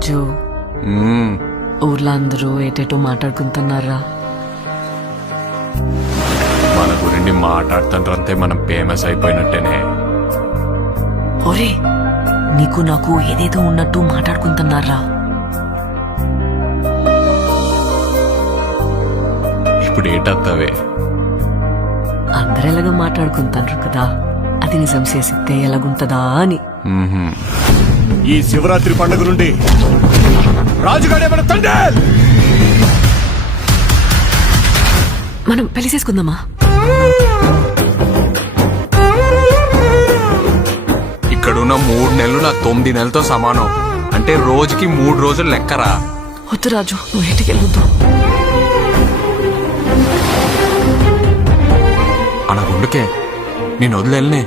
రాజు ఊర్లో అందరూ ఏటేటో మాట్లాడుకుంటున్నారా? మన గురించి మాట్లాడుతుంటే మనం ఫేమస్ అయిపోయినట్టేనే. ఒరే, నీకు నాకు ఏదేదో ఉన్నట్టు మాట్లాడుకుంటున్నారా? ఇప్పుడు ఏటత్తవే? అందరెలాగా మాట్లాడుకుంటారు కదా, అది నిజం చేసిస్తే ఎలాగుంటదా అని. ఈ శివరాత్రి పండుగ నుండి రాజుగాడే మన తండ్రి. మనం పెళ్లి చేసుకుందామా? ఇక్కడున్న 3 నెలలు నా 9 నెలలతో సమానం. అంటే రోజుకి 3 రోజులు లెక్కరా. వద్దు రాజు, నువ్వు ఇంటికి వెళ్ళొద్దు. అలా గుండుకే నేను వదిలేనే.